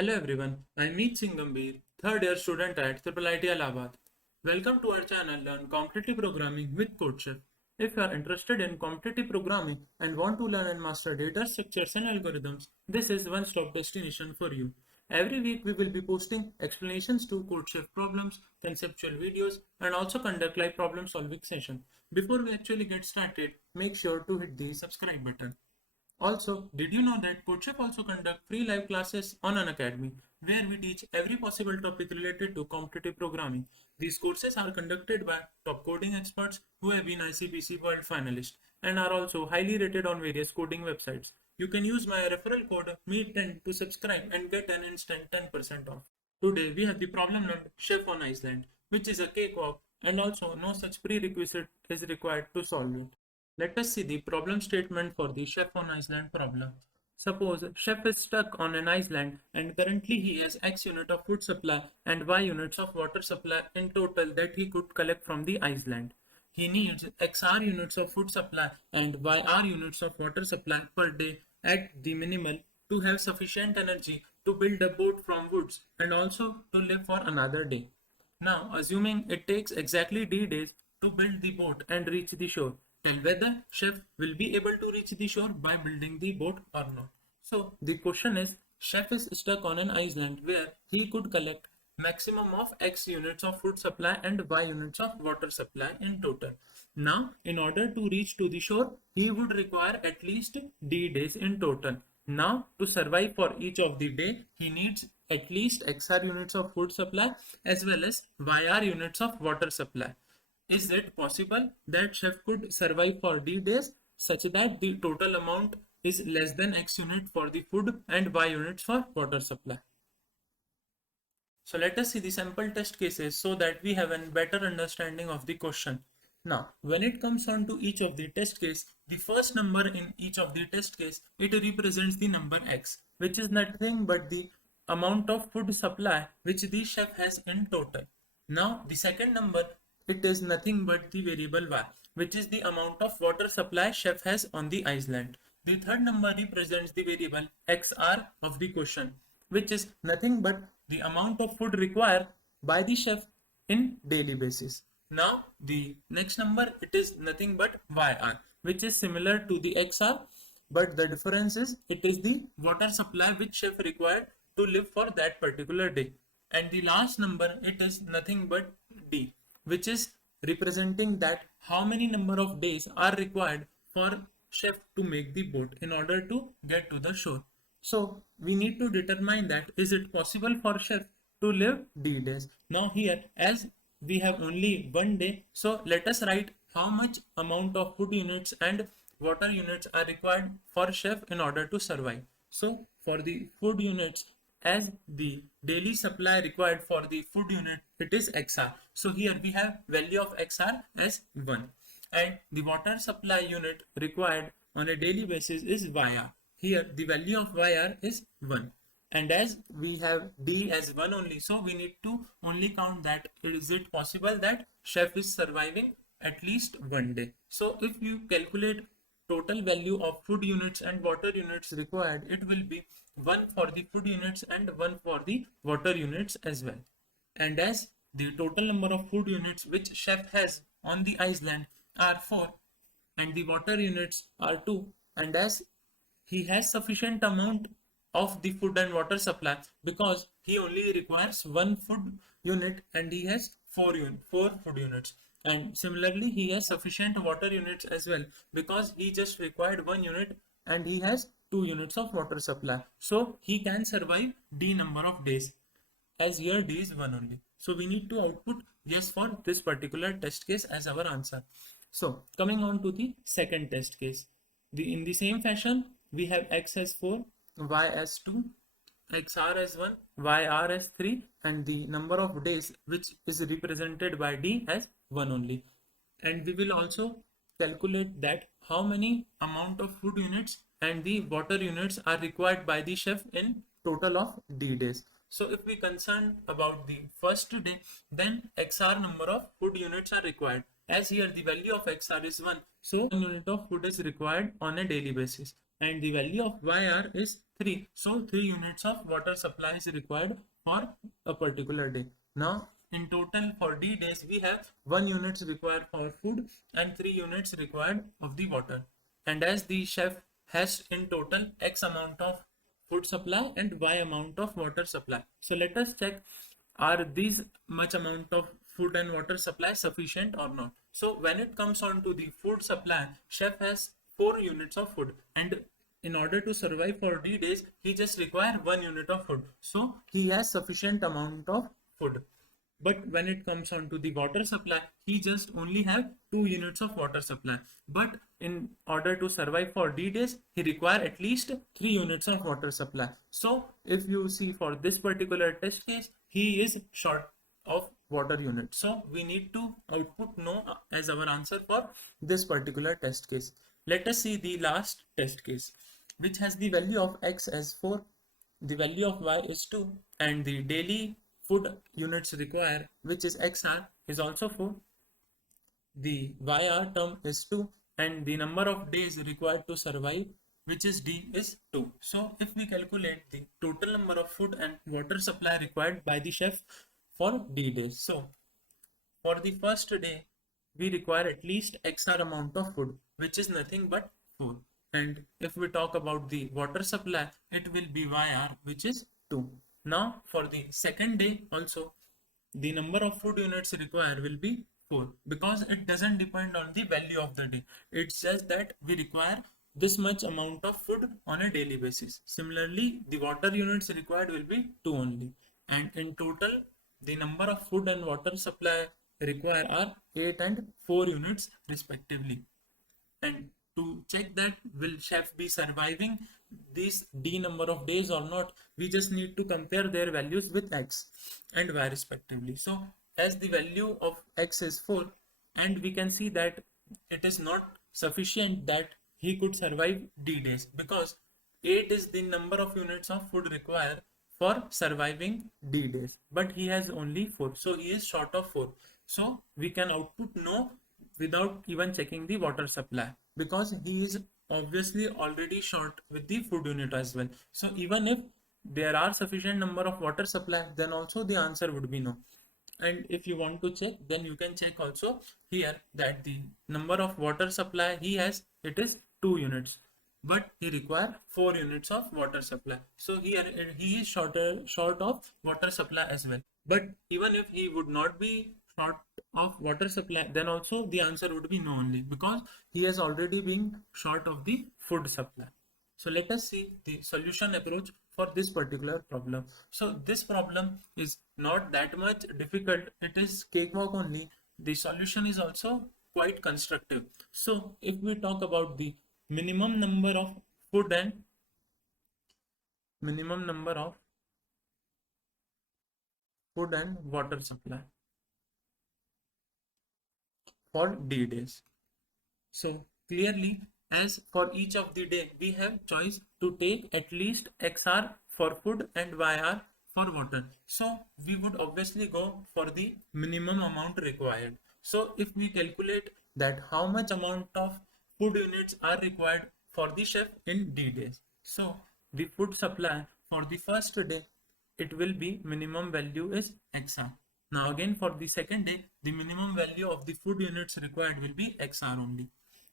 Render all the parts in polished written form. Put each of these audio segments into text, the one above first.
Hello everyone, I'm Singh Gambhir, third year student at IIIT Allahabad. Welcome to our channel Learn Competitive Programming with CodeChef. If you are interested in competitive programming and want to learn and master data structures and algorithms, this is one-stop destination for you. Every week we will be posting explanations to CodeChef problems, conceptual videos, and also conduct live problem solving session. Before we actually get started, make sure to hit the subscribe button. Also, did you know that CodeChef also conduct free live classes on an academy where we teach every possible topic related to competitive programming. These courses are conducted by top coding experts who have been ICPC World finalists and are also highly rated on various coding websites. You can use my referral code MEET10 to subscribe and get an instant 10% off. Today we have the problem named Chef on Iceland, which is a cakewalk and also no such prerequisite is required to solve it. Let us see the problem statement for the chef on Iceland problem. Suppose chef is stuck on an island and currently he has X unit of food supply and Y units of water supply in total that he could collect from the island. He needs XR units of food supply and YR units of water supply per day at the minimal to have sufficient energy to build a boat from woods and also to live for another day. Now, assuming it takes exactly D days to build the boat and reach the shore, tell whether chef will be able to reach the shore by building the boat or not. So the question is, chef is stuck on an island where he could collect maximum of X units of food supply and Y units of water supply in total. Now, in order to reach to the shore, he would require at least D days in total. Now, to survive for each of the day, he needs at least XR units of food supply as well as YR units of water supply. Is it possible that chef could survive for D days such that the total amount is less than X unit for the food and Y units for water supply? So let us see the sample test cases so that we have a better understanding of the question. Now, when it comes on to each of the test case, the first number in each of the test case, it represents the number X, which is nothing but the amount of food supply which the chef has in total. Now, the second number, it is nothing but the variable Y, which is the amount of water supply chef has on the island. The third number represents the variable XR of the question, which is nothing but the amount of food required by the chef in daily basis. Now the next number, it is nothing but YR, which is similar to the XR, but the difference is it is the water supply which chef required to live for that particular day. And the last number, it is nothing but D, which is representing that how many number of days are required for chef to make the boat in order to get to the shore. So we need to determine that is it possible for chef to live D days. Now here, as we have only one day, so let us write how much amount of food units and water units are required for chef in order to survive. So for the food units, as the daily supply required for the food unit, it is XR. So here we have value of XR as 1, and the water supply unit required on a daily basis is YR. Here the value of YR is 1, and as we have D as 1 only, so we need to only count that is it possible that chef is surviving at least one day. So if you calculate total value of food units and water units required, it will be 1 for the food units and 1 for the water units as well. And as the total number of food units which chef has on the island are 4 and the water units are 2, and as he has sufficient amount of the food and water supply because he only requires one food unit and he has four food units, and similarly he has sufficient water units as well because he just required one unit and he has 2 units of water supply, so he can survive D number of days, as here D is 1 only. So we need to output yes for this particular test case as our answer. So coming on to the second test case, in the same fashion we have X as 4, Y as 2, XR as 1, YR as 3, and the number of days which is represented by D as 1 only. And we will also calculate that how many amount of food units and the water units are required by the chef in total of D days. So if we concern about the first day, then XR number of food units are required. As here the value of XR is 1, so 1 unit of food is required on a daily basis. and the value of YR is 3. So 3 units of water supply is required for a particular day. Now in total for D days we have 1 units required for food and 3 units required of the water. And as the chef has in total X amount of food supply and Y amount of water supply. So let us check, are these much amount of food and water supply sufficient or not. So when it comes on to the food supply, chef has 4 units of food, and in order to survive for D days he just require 1 unit of food, so he has sufficient amount of food. But when it comes on to the water supply, he just only have 2 units of water supply. But in order to survive for D days, he require at least 3 units of water supply. So if you see for this particular test case, he is short of water unit. So we need to output no as our answer for this particular test case. Let us see the last test case, which has the value of X as 4, the value of Y is 2, and the daily food units required, which is XR, is also 4. The YR term is 2, and the number of days required to survive, which is D, is 2. So if we calculate the total number of food and water supply required by the chef for D days. So for the first day, we require at least XR amount of food, which is nothing but 4. And if we talk about the water supply, it will be YR, which is 2. Now for the second day also, the number of food units required will be 4, because it doesn't depend on the value of the day. It's just that we require this much amount of food on a daily basis. Similarly, the water units required will be 2 only. And in total, the number of food and water supply required are 8 and 4 units respectively. And to check that will chef be surviving this D number of days or not, we just need to compare their values with X and Y respectively. So as the value of X is 4, and we can see that it is not sufficient that he could survive D days, because 8 is the number of units of food required for surviving D days, but he has only 4, so he is short of 4. So we can output no without even checking the water supply, because he is obviously already short with the food unit as well. So even if there are sufficient number of water supply, then also the answer would be no. And if you want to check, then you can check also here that the number of water supply he has, it is 2 units, but he require 4 units of water supply. So here he is short of water supply as well. But even if he would not be short of water supply, then also the answer would be no only, because he has already been short of the food supply. So let us see the solution approach for this particular problem. So this problem is not that much difficult. It is cakewalk only. The solution is also quite constructive. So if we talk about the minimum number of food and water supply for D days. So clearly, as for each of the day, we have choice to take at least XR for food and YR for water. So we would obviously go for the minimum amount required. So if we calculate that how much amount of food units are required for the chef in D days. So the food supply for the first day, it will be minimum value is XR. Now again for the second day, the minimum value of the food units required will be XR only.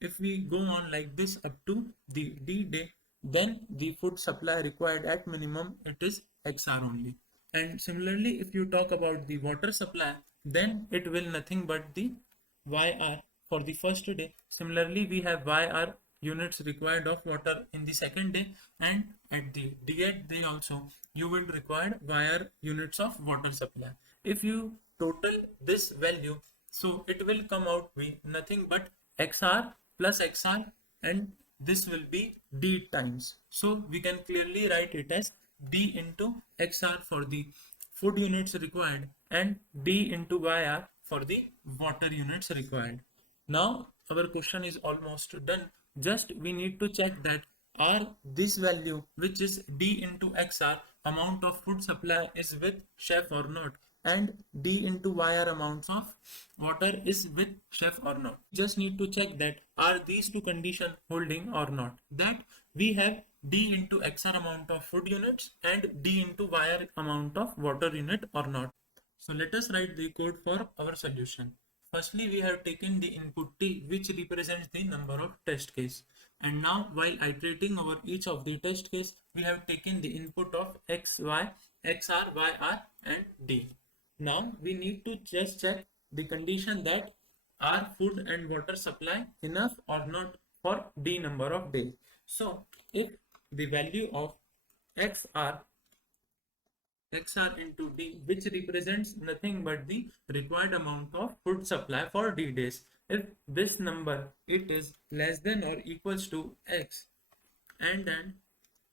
If we go on like this up to the D day, then the food supply required at minimum, it is XR only. And similarly, if you talk about the water supply, then it will nothing but the YR for the first day. Similarly, we have YR units required of water in the second day, and at the D8 day also you will require YR units of water supply. If you total this value, so it will come out with nothing but XR plus XR, and this will be D times. So we can clearly write it as D into XR for the food units required and D into YR for the water units required. Now our question is almost done. Just we need to check that are this value, which is D into XR, amount of food supply, is with chef or not. and D into Y are amounts of water is with chef or not. Just need to check that are these two conditions holding or not. That we have D into X are amount of food units and D into Y are amount of water unit or not. So let us write the code for our solution. Firstly, we have taken the input T, which represents the number of test case. And now, while iterating over each of the test case, we have taken the input of X, Y, XR, YR, and D. Now, we need to just check the condition that are food and water supply enough or not for D number of days. So, if the value of XR XR into D, which represents nothing but the required amount of food supply for D days. If this number it is less than or equals to X, and then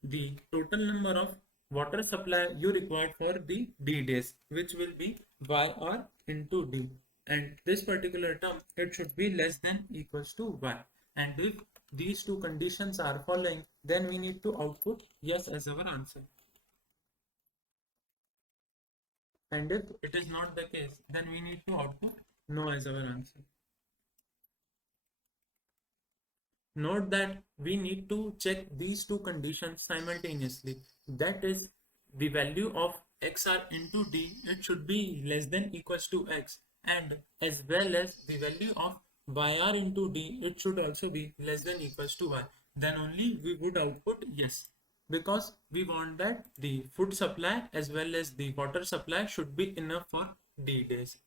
the total number of water supply you required for the D days, which will be YR into D. And this particular term, it should be less than equals to Y. And if these two conditions are following, then we need to output yes as our answer. And if it is not the case, then we need to output no as our answer. Note that we need to check these two conditions simultaneously. That is, the value of XR into D, it should be less than equals to X, and as well as the value of YR into D, it should also be less than equals to Y. Then only we would output yes, because we want that the food supply as well as the water supply should be enough for D days.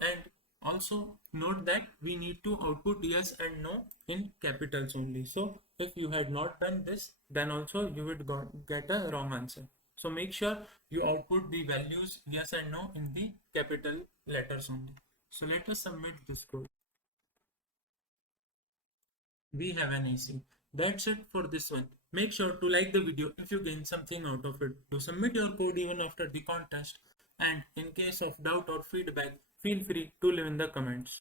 And also note that we need to output yes and no in capitals only. So if you had not done this, then also you would get a wrong answer. So make sure you output the values yes and no in the capital letters only. So let us submit this code. We have an AC. That's it for this one. Make sure to like the video if you gain something out of it. To submit your code even after the contest. And in case of doubt or feedback, feel free to leave in the comments.